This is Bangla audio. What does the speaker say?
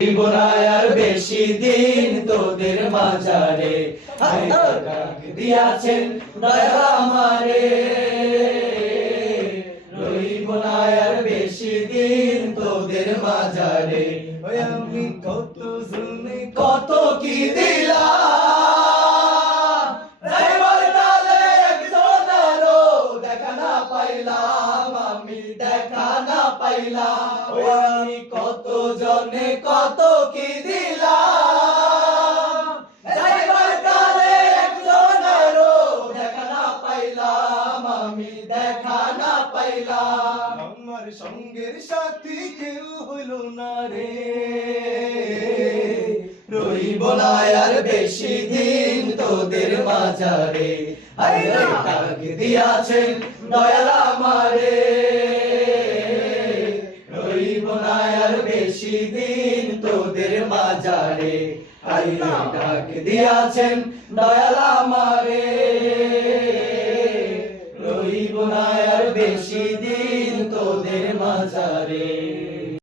জীবনায়ার বেশি দিন তোদের মাঝারে ডাক দিয়াছেন দয়াল আমারে রইব না আর বেশি দিন তোদের মাঝারে আমি কত জুলমি কত কি দিলাম যাইবার কালে একজনেরও দেখা না পাইলাম আমি দেখা না পাইলাম আমি কত জনে কত কি দিলাম যাইবার কালে একজনেরও দেখা না পাইলাম আমি দেখা না পাইলাম আমার সঙ্গের সাথী কেউ হইল না রে রইব না আর বেশি দিন তোদের মাঝারে আরে ডাক দিয়াছেন দয়াল আমারে রইব না আর বেশি দিন তোদের মাঝারে আরে ডাক দিয়াছেন দয়াল আমারে রইব না আর বেশি দিন তোদের মাঝারে।